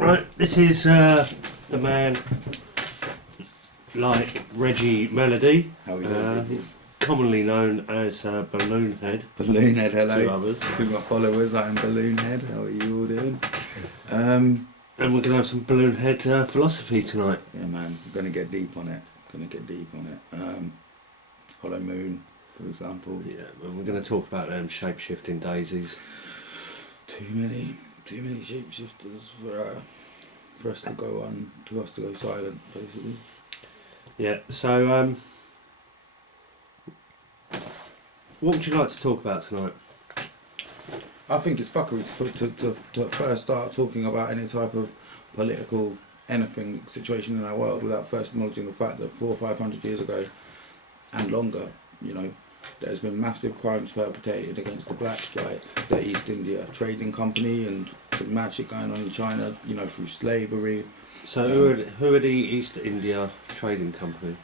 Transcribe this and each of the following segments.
Right, this is the man like Reggie Melody. How are you doing? He's commonly known as Balloonhead. Balloonhead, hello. To others. To my followers, I am Balloonhead. How are you all doing? And we're going to have some Balloonhead philosophy tonight. Yeah, man, we're going to get deep on it. Hollow Moon, for example. Yeah, and we're going to talk about shape-shifting daisies. Too many shapeshifters for us to go on, to us to go silent, basically. Yeah, so what would you like to talk about tonight? I think it's fuckery to first start talking about any type of political anything situation in our world without first acknowledging the fact that 400 or 500 years ago and longer, you know, there's been massive crimes perpetrated against the blacks by the East India Trading Company and some mad shit going on in China, you know, through slavery. So who are the East India Trading Company?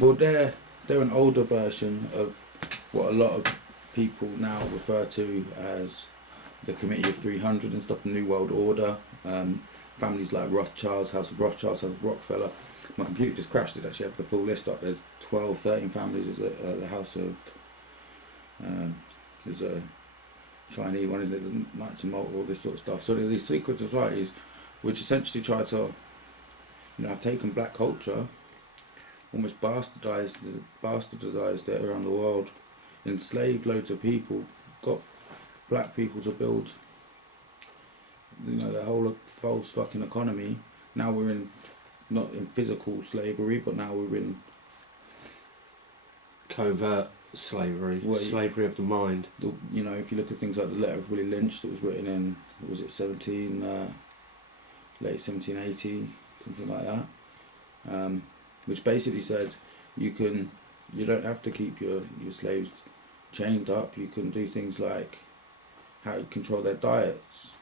Well, they're an older version of what a lot of people now refer to as the Committee of 300 and stuff, the New World Order. Families like Rothschilds, House of Rothschilds, House of Rockefeller. My computer just crashed, it actually have the full list up. There's 12, 13 families. There's the House of, there's a Chinese one, isn't it? The Knights of Malta, all this sort of stuff. So there's these secret societies which essentially try to, you know, have taken black culture, almost bastardised it around the world, enslaved loads of people, got black people to build, you know, the whole false fucking economy. Now we're in, not in physical slavery, but now we're in covert slavery, slavery of the mind. You know, if you look at things like the letter of Willie Lynch that was written in, was it late 1780, something like that, which basically said you don't have to keep your slaves chained up. You can do things like how you control their diets.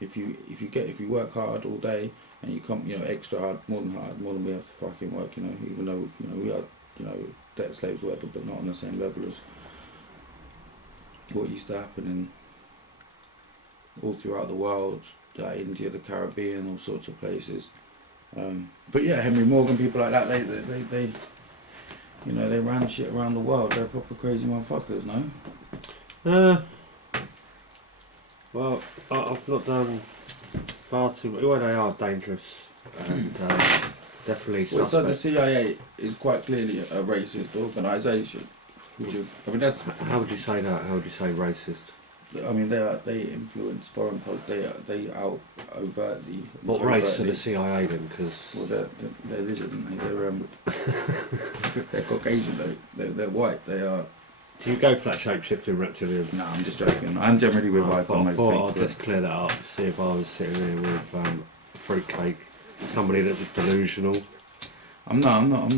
If you work hard all day and you come, you know, extra hard, more than we have to fucking work, you know, even though, you know, we are, you know, debt slaves or whatever, but not on the same level as what used to happen in all throughout the world, like India, the Caribbean, all sorts of places. But yeah, Henry Morgan, people like that, they you know, they ran shit around the world. They're proper crazy motherfuckers, no? Well, I've not done far too much. Well, they are dangerous and definitely suspect. Well, so the CIA is quite clearly a racist organisation. I mean, that's. How would you say that? How would you say racist? I mean, they influence foreign policy. They out overtly. What race are the CIA then? Because they're lizard, aren't they? They're Caucasian though. They're white. They are. Do you go for that shape-shifting reptilian? No, I'm just joking. I'm generally with I icon. thought I'll just clear that up. See if I was sitting there with fruitcake, somebody that was delusional. I'm not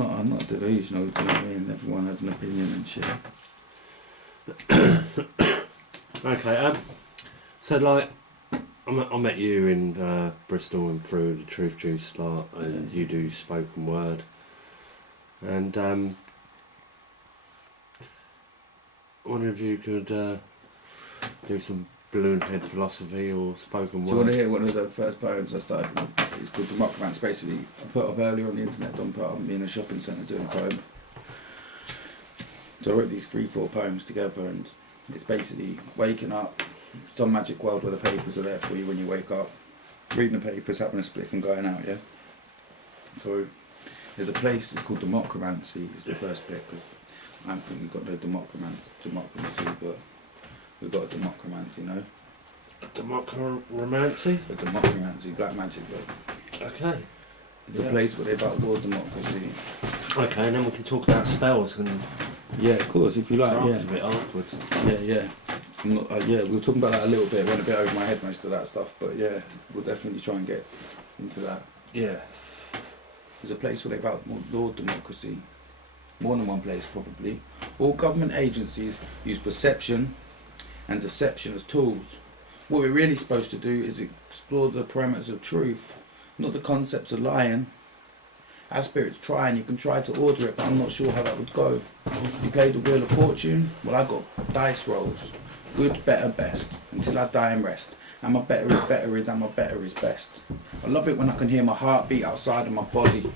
delusional. Do you know what I mean? Everyone has an opinion and shit. Okay. So like, I met you in Bristol and through the Truth Juice lot, and you do spoken word, and I wonder if you could do some Balloonhead philosophy or spoken word. Do you want to hear one of the first poems I started with? It's called Democrats. Basically, I put up earlier on the internet, Don put up me in a shopping centre doing a poem. So I wrote these 3-4 poems together, and it's basically waking up, some magic world where the papers are there for you when you wake up, reading the papers, having a spliff and going out, yeah? So there's a place, it's called Democracy, is the first bit, because I don't think we've got no democracy, but we've got a democracy, you know? Democracy? A democracy, black magic, but okay. It's a place where they've outlawed democracy. Okay, and then we can talk about spells and yeah, of course, if you like, a bit afterwards. Yeah. I'm not, we were talking about that a little bit. It went a bit over my head, most of that stuff, but yeah, we'll definitely try and get into that. Yeah. There's a place where they've outlawed democracy. More than one place, probably. All government agencies use perception and deception as tools. What we're really supposed to do is explore the parameters of truth, not the concepts of lying. Our spirit's trying, you can try to order it, but I'm not sure how that would go. You play the Wheel of Fortune? Well, I got dice rolls. Good, better, best. Until I die and rest. And my better is better, and my better is best. I love it when I can hear my heartbeat outside of my body.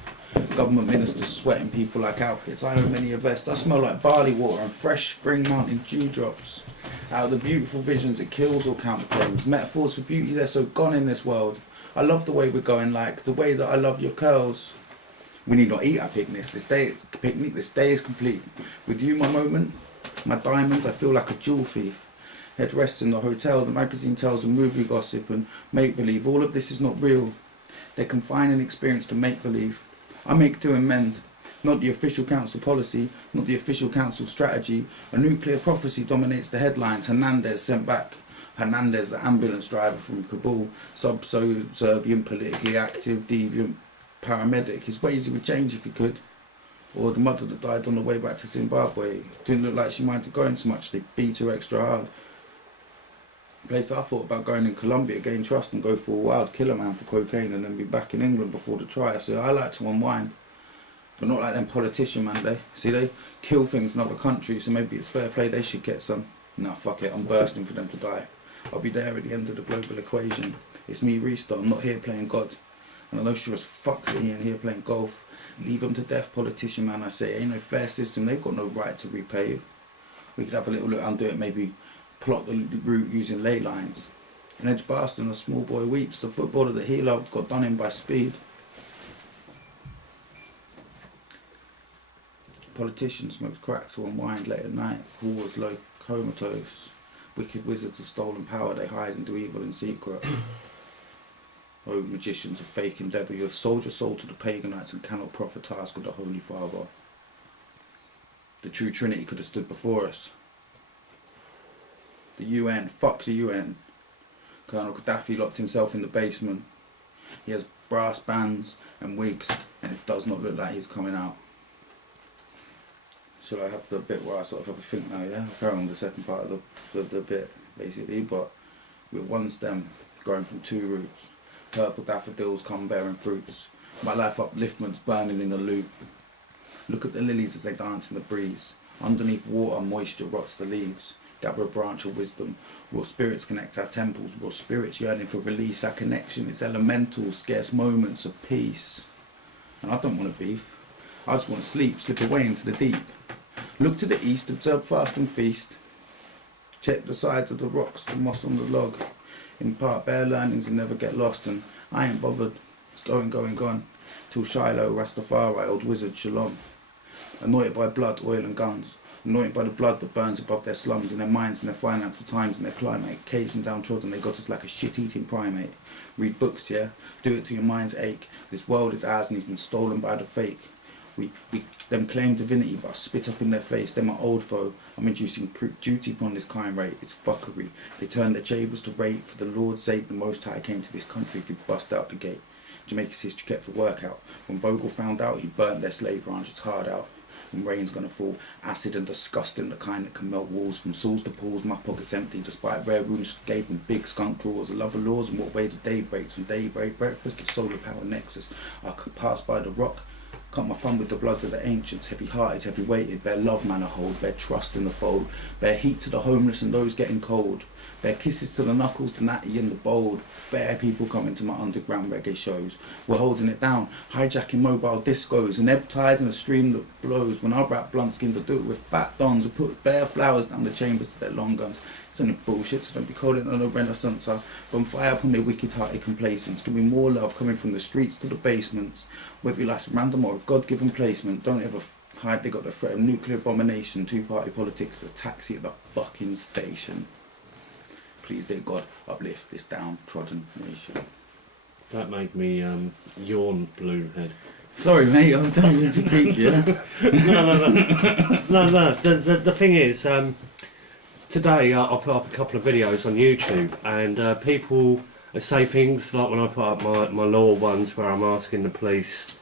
Government ministers sweating people like outfits. I own many a vest. I smell like barley water and fresh spring mountain dewdrops. Out of the beautiful visions it kills all counterclaims. Metaphors for beauty, they're so gone in this world. I love the way we're going, like the way that I love your curls. We need not eat our picnics. This day is complete. With you, my moment, my diamond, I feel like a jewel thief. Head rests in the hotel, the magazine tells of movie gossip and make-believe. All of this is not real. They confine an experience to make-believe. I make do and mend. Not the official council policy, not the official council strategy. A nuclear prophecy dominates the headlines. Hernandez sent back. Hernandez, the ambulance driver from Kabul. Subservient, politically active, deviant paramedic. His ways he would change if he could. Or the mother that died on the way back to Zimbabwe. Didn't look like she minded going so much. They beat her extra hard. Place I thought about going in Colombia, gain trust and go for a wild, kill a man for cocaine and then be back in England before the trial. So I like to unwind, but not like them politician man. They kill things in other countries, so maybe it's fair play they should get some. Nah, fuck it, I'm bursting for them to die. I'll be there at the end of the global equation. It's me, Restart, I'm not here playing God. And I know sure as fuck that he ain't here playing golf. Leave them to death, politician man, I say. Ain't no fair system, they've got no right to repave. We could have a little look undo it, maybe plot the route using ley lines. In Edgbaston, a small boy weeps. The footballer that he loved got done in by speed. Politician smokes crack to unwind late at night. Wars low comatose. Wicked wizards of stolen power, they hide and do evil in secret. Oh, magicians of fake endeavour, you have sold your soul to the paganites and cannot profit task of the Holy Father. The true Trinity could have stood before us. The UN, fuck the UN. Colonel Gaddafi locked himself in the basement. He has brass bands and wigs, and it does not look like he's coming out. Should I have the bit where I sort of have a think now, yeah? I'll carry on the second part of the bit, basically, but with one stem growing from two roots. Purple daffodils come bearing fruits. My life upliftment's burning in the loop. Look at the lilies as they dance in the breeze. Underneath water, moisture rots the leaves. Gather a branch of wisdom. Raw spirits connect our temples. Raw spirits yearning for release. Our connection is elemental, scarce moments of peace. And I don't want to beef. I just want to sleep, slip away into the deep. Look to the east, observe fast and feast. Check the sides of the rocks, the moss on the log. Impart bare learnings and never get lost. And I ain't bothered. It's going, gone. Till Shiloh, Rastafari, old wizard, Shalom. Anointed by blood, oil and guns. Anointed by the blood that burns above their slums, in their minds and their finance, the times and their climate. Caged and downtrodden, they got us like a shit-eating primate. Read books, yeah? Do it till your mind's ache. This world is ours and he's been stolen by the fake. We them claim divinity, but I spit up in their face. They're my old foe. I'm inducing duty upon this crime rate. It's fuckery. They turn their tables to rape. For the Lord's sake, the Most High came to this country if we bust out the gate. Jamaica's history kept for work out. When Bogle found out, he burnt their slave ranches hard out. When rain's gonna fall, acid and disgusting, the kind that can melt walls. From sores to pools, my pockets empty, despite rare wounds gave them big skunk drawers. A love of laws and what way the day breaks. From daybreak breakfast to solar power nexus. I could pass by the rock, cut my thumb with the blood of the ancients. Heavy hearted, heavy weighted, bear love man a hold, bear trust in the fold. Bear heat to the homeless and those getting cold. Bear kisses to the knuckles, the natty and the bold. Bear people coming to my underground reggae shows. We're holding it down, hijacking mobile discos. An ebb tide and a stream that flows. When I rap blunt skins, I do it with fat dons. I put bare flowers down the chambers to their long guns. It's only bullshit, so don't be calling it a renaissance. Bonfire upon their wicked hearted complacence. Give me more love coming from the streets to the basements. Whether you like random or a God-given placement, don't ever hide they got the threat of nuclear abomination. Two-party politics, a taxi at the fucking station. Please, dear God, uplift this downtrodden nation. That made me yawn, Balloonhead. Sorry, mate, I don't mean to keep you. No. The thing is, today I put up a couple of videos on YouTube, and people say things like when I put up my law ones where I'm asking the police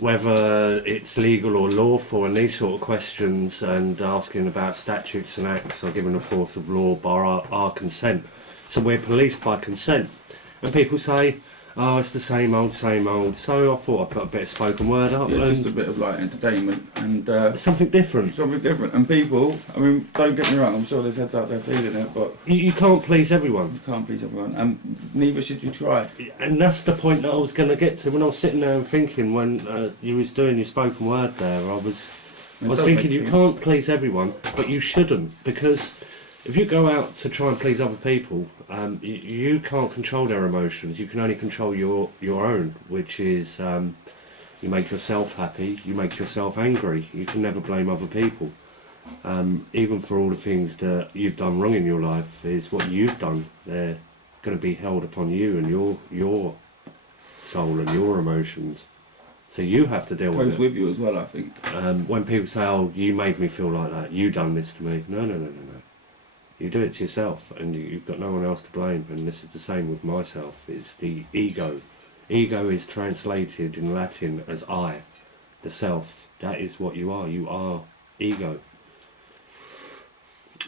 whether it's legal or lawful and these sort of questions, and asking about statutes and acts are given a force of law by our consent. So we're policed by consent. And people say, oh, it's the same old, same old. So I thought I'd put a bit of spoken word up. Yeah, and just a bit of like entertainment and something different. something different. And people, I mean, don't get me wrong, I'm sure there's heads out there feeling it, but You can't please everyone. you can't please everyone, and neither should you try. And that's the point that I was going to get to when I was sitting there and thinking when you was doing your spoken word there. I was thinking you can't please everyone, but you shouldn't, because if you go out to try and please other people, you can't control their emotions. You can only control your own, which is you make yourself happy, you make yourself angry. You can never blame other people, even for all the things that you've done wrong in your life. Is what you've done. They're going to be held upon you and your soul and your emotions. So you have to deal with it. Goes with you as well, I think. When people say, "Oh, you made me feel like that. You done this to me." No. You do it to yourself, and you've got no one else to blame. And this is the same with myself. It's the ego. Ego is translated in Latin as I, the self. That is what you are. You are ego.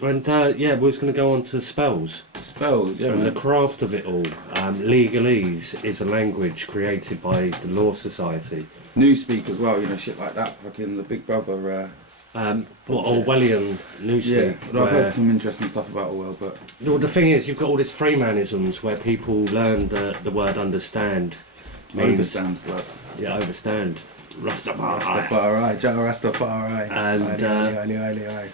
And yeah, we're just going to go on to spells. Spells, yeah. And Man. the craft of it all. Legalese is a language created by the Law Society. Newspeak as well, you know, shit like that. Fucking the Big Brother. Orwellian newspeak. Yeah, but I've heard some interesting stuff about Orwell, but Well, the thing is, you've got all this freemanisms where people learn the word understand. Means, overstand. But yeah, overstand. Rastafari. Rastafari, Jah Rastafari. And, aye.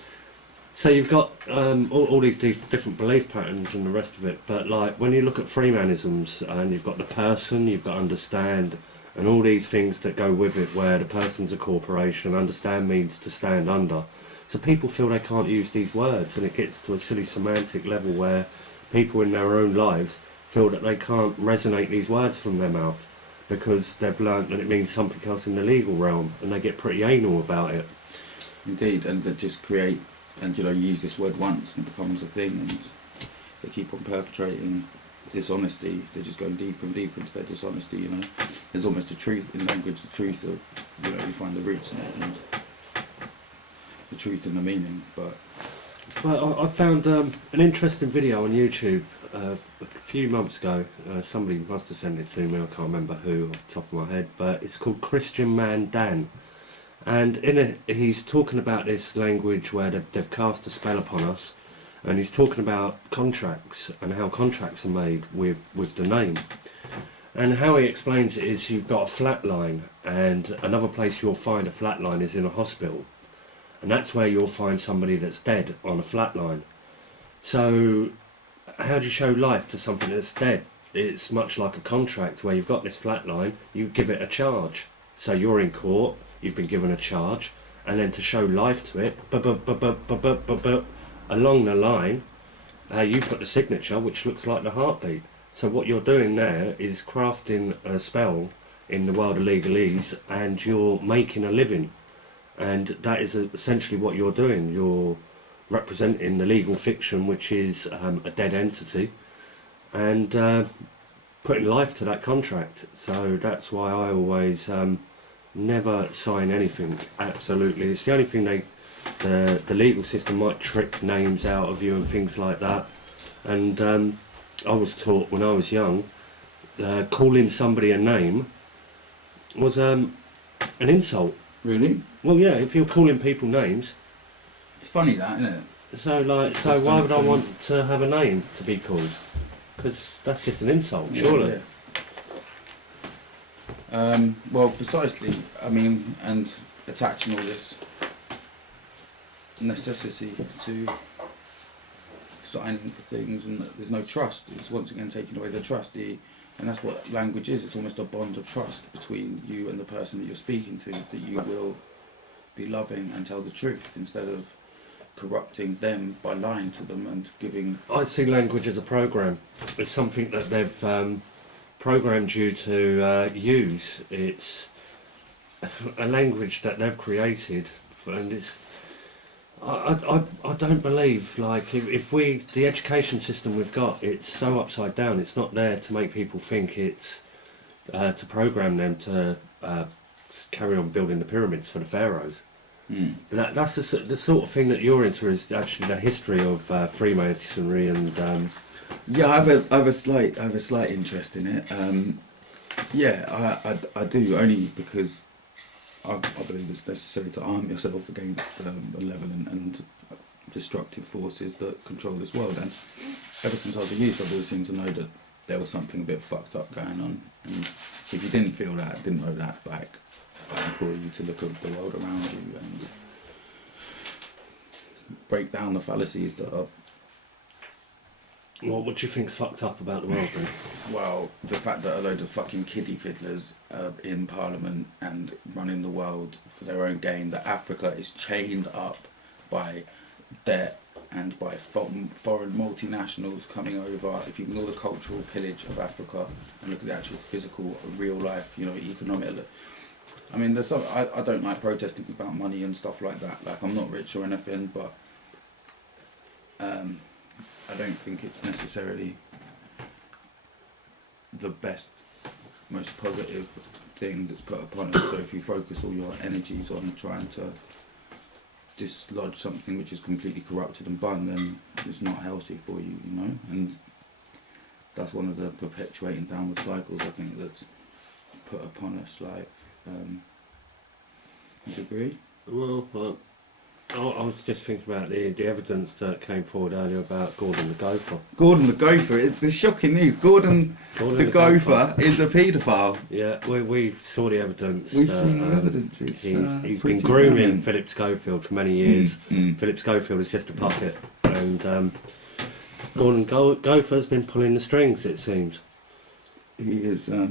So you've got all these different belief patterns and the rest of it, but like when you look at freemanisms, and you've got the person, you've got understand, and all these things that go with it, where the person's a corporation, understand means to stand under. So people feel they can't use these words, and it gets to a silly semantic level where people in their own lives feel that they can't resonate these words from their mouth because they've learnt that it means something else in the legal realm, and they get pretty anal about it. Indeed, and they just create, and you know, use this word once and it becomes a thing, and they keep on perpetrating dishonesty. They're just going deeper and deeper into their dishonesty, you know. There's almost a truth in language, the truth of, you know, you find the roots in it and the truth in the meaning, but... Well, I found an interesting video on YouTube a few months ago. Somebody must have sent it to me, I can't remember who off the top of my head, but it's called Christian Man Dan. And in it, he's talking about this language where they've cast a spell upon us, and he's talking about contracts and how contracts are made with the name. And how he explains it is you've got a flat line, and another place you'll find a flat line is in a hospital. And that's where you'll find somebody that's dead on a flat line. So how do you show life to something that's dead? It's much like a contract where you've got this flat line, you give it a charge. So you're in court, you've been given a charge, and then to show life to it, along the line, you put the signature, which looks like the heartbeat. So what you're doing there is crafting a spell in the world of legalese, and you're making a living. And that is essentially what you're doing. You're representing the legal fiction, which is a dead entity, and putting life to that contract. So that's why I always never sign anything, absolutely. It's the only thing the legal system might trick names out of you and things like that. And I was taught when I was young, calling somebody a name was an insult. Really? Well, yeah, if you're calling people names. It's funny that, isn't it? So why would I want to have a name to be called? Because that's just an insult, surely. Yeah. Well, precisely, I mean, and attaching all this necessity to signing for things, and there's no trust. It's once again taking away the trust. And that's what language is. It's almost a bond of trust between you and the person that you're speaking to, that you will be loving and tell the truth instead of corrupting them by lying to them and giving... I see language as a program. It's something that they've programmed you to use. It's a language that they've created, and it's... I don't believe, like, if the education system we've got, it's so upside down. It's not there to make people think, it's to program them to carry on building the pyramids for the pharaohs. But that's the sort of thing that you're into, is actually the history of Freemasonry and... Yeah, I have a slight interest in it. Yeah, I do, only because I believe it's necessary to arm yourself against malevolent and destructive forces that control this world. And ever since I was a youth, I've always seemed to know that there was something a bit fucked up going on. And if you didn't feel that, didn't know that, like, I implore you to look at the world around you and break down the fallacies that are. Well, what do you think's fucked up about the world then? Well, the fact that a load of fucking kiddie fiddlers are in Parliament and running the world for their own gain, that Africa is chained up by debt and by foreign multinationals coming over. If you ignore the cultural pillage of Africa and look at the actual physical, real life, economic. I mean, there's some. I don't like protesting about money and stuff like that. Like, I'm not rich or anything, but I don't think it's necessarily the best, most positive thing that's put upon us. So if you focus all your energies on trying to dislodge something which is completely corrupted and bun, then it's not healthy for you, And that's one of the perpetuating downward cycles, I think, that's put upon us. Like, would you agree? Well, I was just thinking about the evidence that came forward earlier about Gordon the Gopher. Gordon the Gopher, it's shocking news. Gordon the Gopher is a paedophile. Yeah, we saw the evidence. We've seen the evidence. He's been grooming Philip Schofield for many years. Philip Schofield is just a puppet, and Gordon Gopher's been pulling the strings, it seems. He is a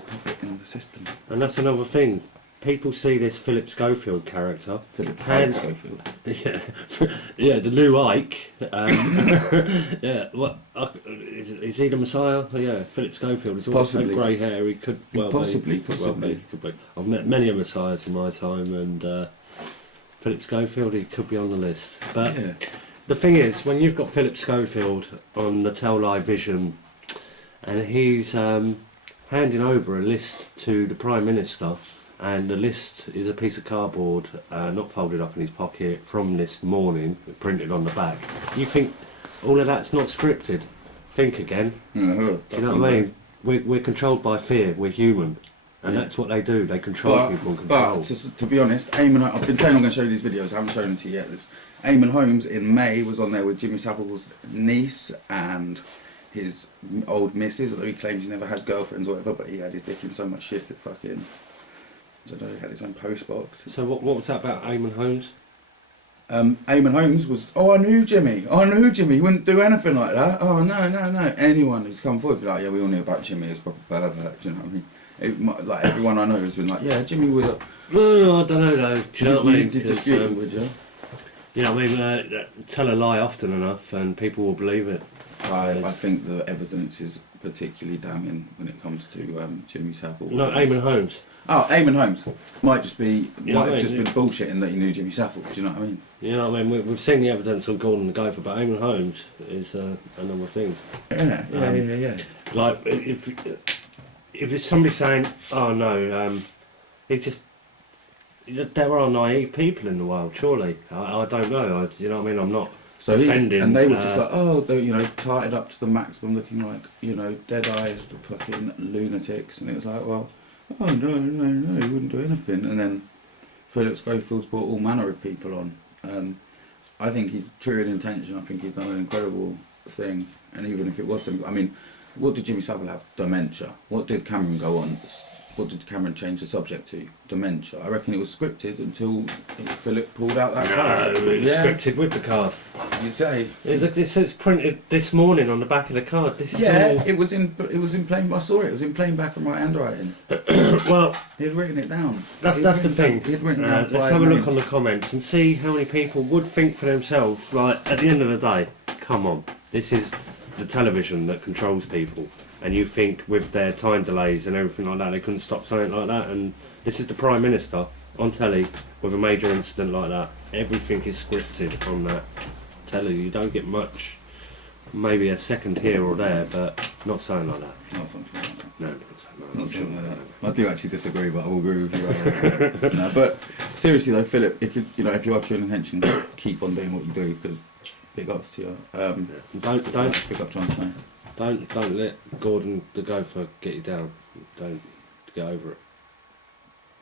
puppet in the system. And that's another thing. People see this Philip Schofield character. Philip Schofield. Yeah, the new Ike. Yeah, what is he the Messiah? Yeah, Philip Schofield. He's always had grey hair. He could possibly. Could be. I've met many a messiahs in my time, and Philip Schofield, he could be on the list. But yeah. The thing is, when you've got Philip Schofield on the Tell Lie Vision, and he's handing over a list to the Prime Minister. And the list is a piece of cardboard, not folded up in his pocket, from this morning, printed on the back. You think all of that's not scripted? Think again. Do you know what I mean? We're controlled by fear. We're human, and that's what they do. They control people and control. But to be honest, Eamon, I've been saying I'm going to show you these videos. I haven't shown them to you yet. Eamon Holmes in May was on there with Jimmy Savile's niece and his old missus. Although he claims he never had girlfriends or whatever, but he had his dick in so much shit that fucking. I don't know, he had his own post box. So what was that about Eamon Holmes? Eamon Holmes was, I knew Jimmy, he wouldn't do anything like that. Oh, no. Anyone who's come forward would be like, yeah, we all knew about Jimmy, he's a proper pervert, do you know what I mean? Like, everyone I know has been like, yeah, Jimmy would have... No, I don't know though, do you know what I mean? You'd dispute it, would you? You know what I mean, tell a lie often enough and people will believe it. I think the evidence is particularly damning when it comes to Jimmy Savile. No, Eamon Holmes. Oh, Eamon Holmes might have just been bullshitting that he knew Jimmy Savile. Do you know what I mean? You know what I mean? We've seen the evidence on Gordon the Gopher, but Eamon Holmes is another thing. Yeah. Like if it's somebody saying, "Oh no," there are naive people in the world. Surely, I don't know. You know what I mean? I'm not. So and they were just like, oh, they tied up to the maximum, looking like, dead eyes, the fucking lunatics, and it was like, well, oh no, he wouldn't do anything. And then Philip Schofield's brought all manner of people on. I think he's true in intention. I think he's done an incredible thing. And even if it was something, I mean, what did Jimmy Savile have? Dementia. What did Cameron go on? What did Cameron change the subject to? Dementia. I reckon it was scripted until Philip pulled out that card. No, it was scripted with the card. You'd say. It's printed this morning on the back of the card. This is all... it was in plain. I saw it. It was in plain black and white handwriting. Well, he'd written it down. That's the thing. He'd written down. Let's have a look on the comments and see how many people would think for themselves. Like, at the end of the day, come on, this is the television that controls people. And you think with their time delays and everything like that, they couldn't stop something like that. And this is the Prime Minister on telly with a major incident like that. Everything is scripted on that telly. You don't get much, maybe a second here or there, but not something like that. Not something like that. No, not something like that. I do actually disagree, but I will agree with you. No, but seriously though, Philip, if you are true in intention, keep on doing what you do, because big ups to you. Don't big up John Snow. Don't let Gordon the gopher get you down. Don't get over it.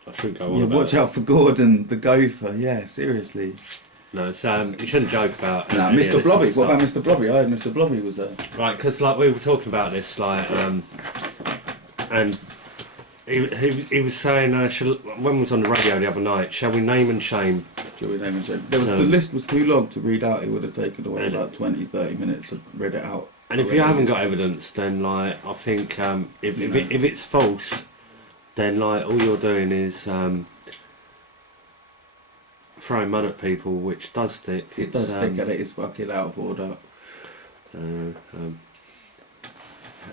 I shouldn't go on Yeah, about watch it. out for Gordon, the gopher. Yeah, seriously. No, it's, you shouldn't joke about. Nah, any of Mr. this Blobby. sort What of about stuff. Mr. Blobby? I heard Mr. Blobby was Right, because like we were talking about this, like, and he was saying, when we was on the radio the other night, shall we name and shame? Joey name and shame. There was, the list was too long to read out. It would have taken away about 20, 30 minutes to read it out. And if you haven't got evidence, then like I think if it's false, then like all you're doing is throwing mud at people, which does stick. It does stick, and it is fucking out of order.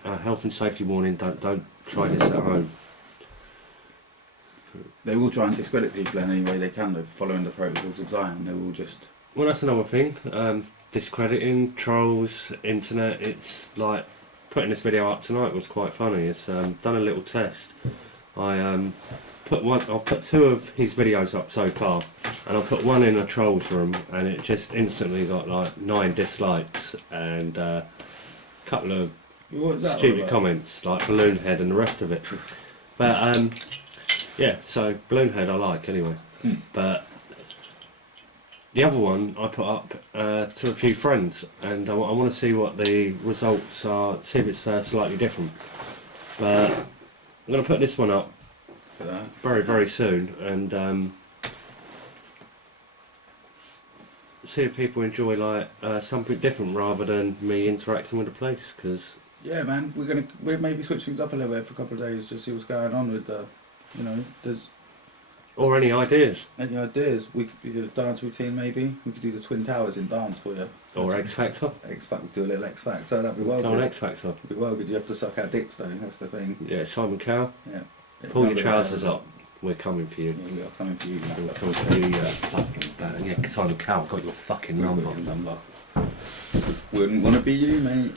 Health and safety warning: don't try this at home. They will try and discredit people in any way they can, though, following the protocols of Zion. They will just... Well, that's another thing. Discrediting, trolls, internet. It's like putting this video up tonight was quite funny. It's done a little test. I've put 2 of his videos up so far, and I put one in a trolls room, and it just instantly got like 9 dislikes and a couple of stupid comments like Balloonhead and the rest of it. But yeah, so Balloonhead I like anyway. But the other one I put up to a few friends, and I want to see what the results are, see if it's slightly different. But I'm going to put this one up very, very soon, and see if people enjoy like something different rather than me interacting with the place. Because yeah, man, we're maybe switch things up a little bit for a couple of days, just see what's going on with there's. Or any ideas. Any ideas? We could do a dance routine maybe. We could do the Twin Towers in dance for you. Or X Factor. X Factor, do a little X Factor. That'd be well Go good. on X Factor. That'd be well good. You have to suck our dicks though. That's the thing. Yeah, Simon Cowell. Yeah. Pull your trousers up. We're coming for you. Yeah, we are coming for you. We're coming for you. Fucking bad. Yeah, Simon Cowell got your fucking number. Wouldn't want to be you, mate.